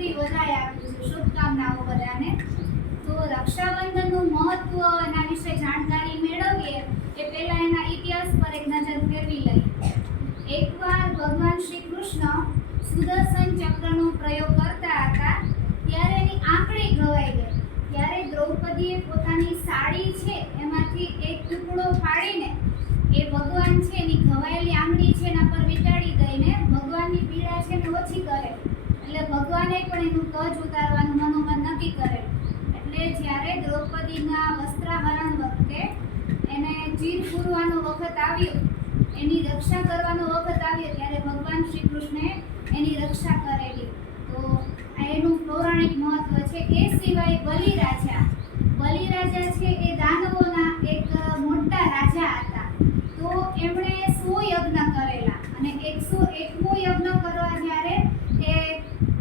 હાર્દરી વધાઈ આપું છું, શુભકામનાઓ બધાને। તો રક્ષાબંધનનું મહત્વ એના વિશે જાણકારી મેળવીએ એ પહેલા એના ઇતિહાસ પર એક નજર ફેરવી લઈએ। એકવાર ભગવાન શ્રી કૃષ્ણ સુદર્શન ચક્રનો પ્રયોગ કરતા હતા ત્યારે એની આંગળી ઘવાઈ ગઈ। ત્યારે દ્રૌપદીએ પોતાની સાડી છે એમાંથી એક ટુકડો ફાડીને એ ભગવાન છે એની ઘવાયેલી આંગળી છે એના પર વીંટાળી દઈને ભગવાનની પીડા છે ને ઓછી કરે। એટલે ભગવાને પણ એનું કજ ઉતારવાનું મનોમન નક્કી કરે। એટલે જ્યારે દ્રૌપદીના વસ્ત્રાહરણ વખતે એને ચીર પૂરવાનો વખત આવ્યો, એની રક્ષા કરવાનો વખત આવ્યો, ત્યારે ભગવાન શ્રી કૃષ્ણે એની રક્ષા કરેલી। તો એનું પૌરાણિક મહત્વ છે। એ સિવાય બલિરાજા છે એ દાનવોના એક મોટા રાજા હતા। તો એમણે 100 યજ્ઞ કરેલા અને 101મો યજ્ઞ કરવા જ્યારે એ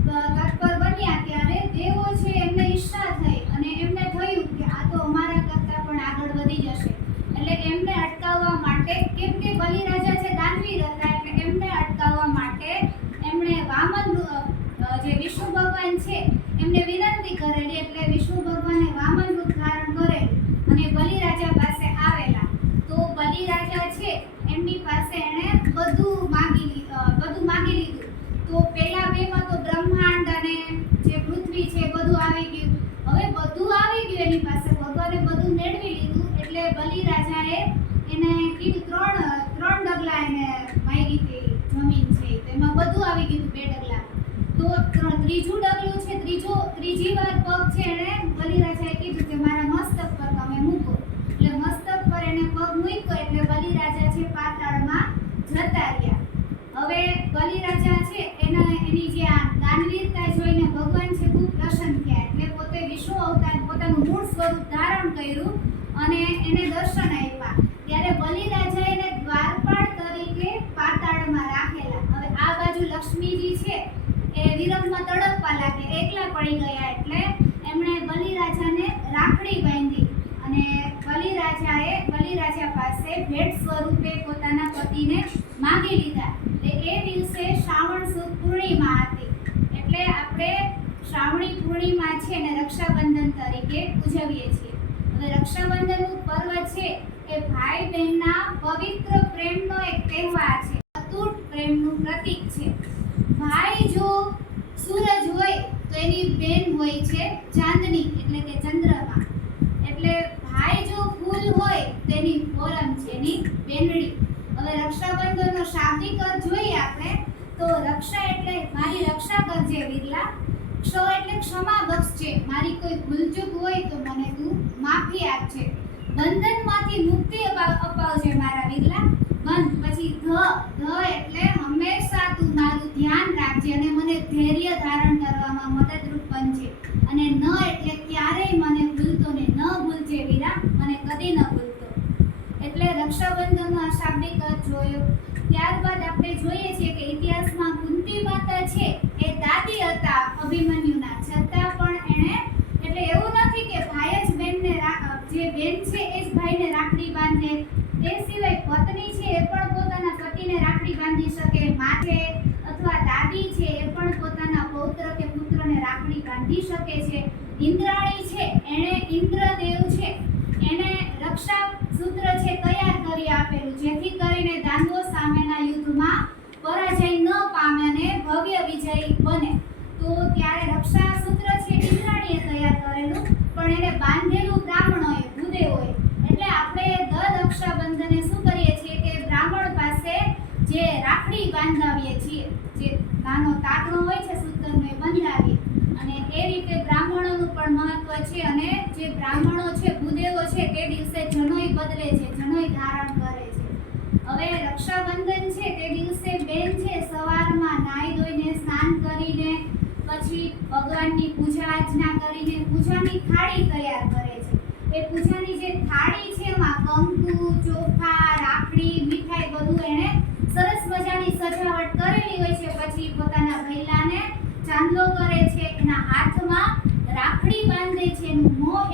તત્પર બન્યા ત્યારે દેવો છે એમને ઈચ્છા થઈ અને એમને થયું કે આ તો અમારા કરતાં પણ આગળ વધી જશે। એટલે એમને અટકાવવા માટે, કેમ કે બલિરાજા છે દાનવીર હતા, એટલે એમને અટકાવવા માટે એમણે વામન જે વિષ્ણુ ભગવાન છે એમને વિનંતી કરેલી। એટલે વિષ્ણુ ભગવાને વામન રૂપ ધારણ કરેલું અને બલિરાજા પાસે આવેલા। તો બલિરાજા છે એમની પાસે એણે બધું માગી લીધું। તો પેલા બેમાં તો બ્રહ્માંડ અને જે પૃથ્વી છે બધું આવી ગયું। હવે બધું આવી ગયું એની પાસે, ભગવાને બધું મેળવી લીધું। એટલે બલિરાજાએ એને કીધું ત્રણ ડગલા એને માગી હતી જમીન છે તેમાં બધું આવી ગયું 2 ડગલા। તો ત્રીજું ડગલું છે, ત્રીજી વાર પગ છે એને બલિરાજાએ કીધું કે મારા મસ્તક પર તમે મૂકો। એટલે મસ્તક પર એને પગ મૂક્યો એટલે બલિરાજા છે પાતાળમાં જતા રહ્યા। હવે બલિરાજા છે એની જે આ દાનવીરતા જોઈને ભગવાન છે ખૂબ પ્રસન્ન થયા। એટલે પોતે વિષ્ણુ અવતાર પોતાનું મૂળ સ્વરૂપ ધારણ કર્યું અને એને દર્શન આપ્યા। ત્યારે બલિરાજાએ એને દ્વારપાળ તરીકે પાતાળમાં રાખેલા। હવે આ બાજુ લક્ષ્મીજી છે એ વિરહમાં તડપવા લાગે, એકલા પડી ગયા। એટલે એમણે બલિરાજાને રાખડી બાંધી અને બલિરાજા પાસે ભેટ સ્વરૂપે પોતાના પતિને માગી લીધા। એ દિવસે શ્રાવણ સુદ પૂર્ણિમા હતી। એટલે આપણે શ્રાવણી પૂર્ણિમા છે અને રક્ષાબંધન તરીકે ઉજવીએ છીએ। હવે રક્ષાબંધનનું પર્વ છે એ ભાઈ બહેનના પવિત્ર પ્રેમનો એક તહેવાર છે, અતૂટ પ્રેમનું પ્રતીક છે। ભાઈ જો સૂરજ હોય તો એની બહેન હોય છે ચાંદની એટલે કે ચંદ્રમા। એટલે ભાઈ જો ફૂલ હોય તેની પૂનમ છે એની બેનડી। હવે રક્ષાબંધનનો શાબ્દિક અર્થ જોઈએ આપણે તો રક્ષા એટલે મારી રક્ષા કરજે વિરલા, ક્ષ એટલે ક્ષમા બક્ષજે, મારી કોઈ ભૂલચૂક હોય તો મને તું માફી આપજે, બંધનમાંથી મુક્તિ અપાવજે મારા વિરલા, બંધ પછી ધ એટલે હંમેશા તું મારું ધ્યાન રાખજે અને મને ધૈર્ય ધારણ કરવામાં મદદરૂપ બનજે, અને ન એટલે ક્યારેય મને ભૂલતો ને, ન ભૂલજે વીરા, મને કદી ન ભૂલતો। એટલે રક્ષાબંધનનો આ શાબ્દિક અર્થ જોયો। ત્યારબાદ આપણે જોઈએ છીએ કે ઇતિહાસમાં કુંતી માતા છે એ દાદી હતા અભિમન્યુના, છતાં પણ એણે એટલે એવું નથી કે ભાઈ જ બેનને જે બેન છે એ જ ભાઈને રાખડી બાંધે, તે સિવાય પત્ની છે એ પણ પોતાના પતિને રાખડી બાંધી શકે, મા છે અથવા દાદી છે એ પણ પોતાના પૌત્ર કે પુત્રને રાખડી બાંધી શકે છે। ઇન્દ્રાણી છે એણે ઇન્દ્રદેવ છે એને રક્ષા સૂત્ર છે તૈયાર કરી આપેલું, જેથી કરીને દાનવો સામેના યુદ્ધમાં પરાજય ન પામે અને ભવ્ય વિજય બને। તો ત્યારે રક્ષા સૂત્ર છે ઇન્દ્રાણીએ તૈયાર કરેલું, પણ એને બાંધેલું બ્રાહ્મણોએ, ભૂદેવોએ। એટલે આપણે દર રક્ષાબંધને શું કરીએ છીએ કે બ્રાહ્મણ પાસે જે રાખડી બાંધાવીએ છીએ, જે નાનો તાતણો હોય છે સૂતરનો એ બંધાવીએ, અને એ રીતે બ્રાહ્મણોનું પણ મહત્વ છે। અને જે બ્રાહ્મણો છે ભૂદેવો છે તે દિવસે જનોઈ બદલે છે, જનોઈ ધારણ કરે છે। હવે રક્ષાબંધન છે તે દિવસે બેન છે સવારમાં નાઈ ધોઈને સ્નાન કરીને પછી ભગવાનની પૂજા અર્ચના કરીને પૂજાની થાળી તૈયાર કરે છે। એ પૂજાની જે થાળી છે એમાં કંકુ, ચોખા, રાખડી, મીઠાઈ બધું એને સરસ મજાની સજાવટ કરેલી હોય છે। પછી પોતાના ભૈલાને ચાંદલો કરે છે, એના હાથમાં રાખડી બાંધે છે, એનું મોં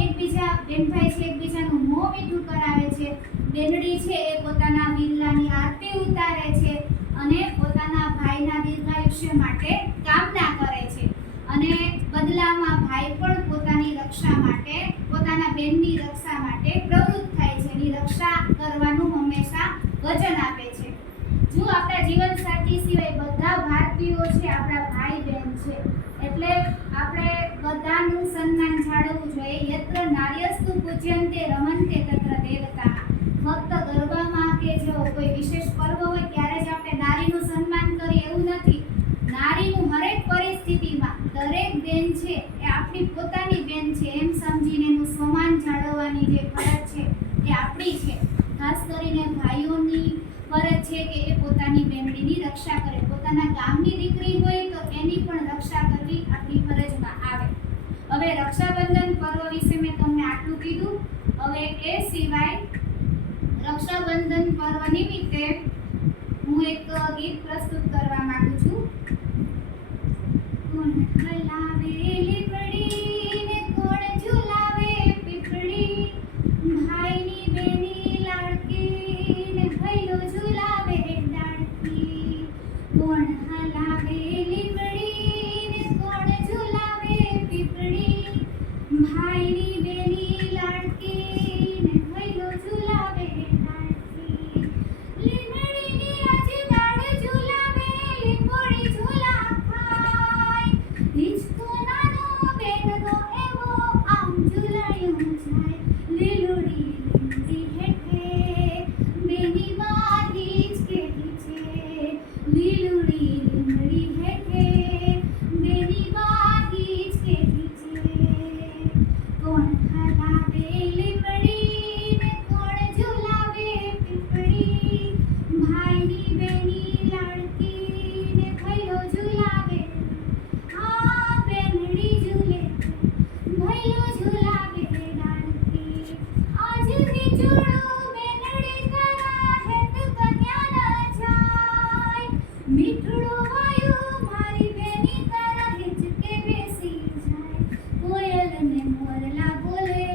બેનભાઈ છે એકબીજાનું મોં મીઠું કરાવે છે, બેનડી છે એ પોતાના વિરલાની આરતી ઉતારે છે અને પોતાના ભાઈના દીર્ઘાયુષ્ય માટે કામના કરે છે। અને રક્ષા માટે, પોતાના બેનની રક્ષા માટે પ્રવૃત્ત થાય છે, એની રક્ષા કરવાનું હંમેશા વચન આપે છે. જો આપણા જીવનસાથી સિવાય બધા ભારતીયો છે આપણા ભાઈ બહેન છે, એટલે આપણે બધાનું સન્માન જાળવવું જોઈએ. યત્ર નાર્યસ્તુ પૂજ્યન્તે રમન્તે તત્ર દેવતાઃ. ફક્ત ગરબામાં કે જો કોઈ વિશેષ પર્વ હોય ત્યારે જ આપણે નારીનું સન્માન કરીએ એવું નથી. નારીનું હરેક પરિસ્થિતિમાં દરેક બેન છે એ આપણી પોતાની બેન છે એમ સમજીને એનું સન્માન જાળવવાની જે ફરજ છે એ આપણી છે. ખાસ કરીને ભાઈઓની ફરજ છે કે એ પોતાની બેનડીની રક્ષા કરે. પોતાના ગામની દીકરી હોય તો એની પણ રક્ષા કરવી આપણી ફરજમાં આવે. હવે રક્ષાબંધન પર્વ વિશે મેં તમને આટલું કીધું. હવે એ સિવાય રક્ષાબંધન પર્વ નિમિત્તે હું એક ગીત પ્રસ્તુત કરવા માંગુ છું. કોણ હલાવે લીપડી ને કોણ ઝુલાવે પીપળી, ભાઈની બેની લાડકી ને ભૈલો ઝુલાવે ડાળકી. કોણ હલાવે લીપડી ને કોણ ઝુલાવે પીપળી, ભાઈની બેની લાડકી ને ભૈલો ઝુલાવે ડાળકી. લીમડીની આજે ડાળ ઝુલાવે, લીંબોડી ઝુલા ખાય, હિંચકો નાનો બેનનો એવો આમ ઝુલાયો જાય. લીલુડી લીમડી હેઠે બેની માં હિંચકે હિંચે, લીલુડી લીમડી હેઠે બેની માં હિંચકે હિંચે. કોણ હલાવે લીમડી ને કોણ ઝુલાવે પીપળી, ભાઈની બેની લાડકી ને ભૈલો ઝુલાવે. આ બેનડી ઝૂલે ભૈલો ઝુલાવે ડાળકી. આજ હિંચોડું બેનડી તારા હેત કન્યા ન જાય, મીઠડું વાયુ મારી બેની તારા હિંચકે બેસી જાય. કોયલ ને મોરલા બોલે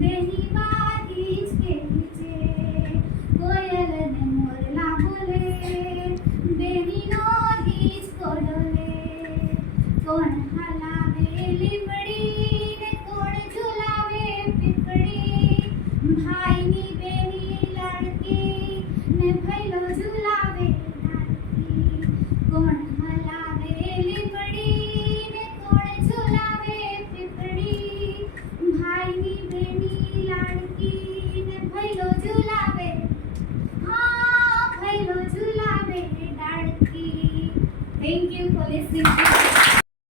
બેની માં હિંચકે હિંચે, કોયલ ને મોરલા બોલે બેનીનો હિંચકો ડોલે. કોણ હલાવે લીમડી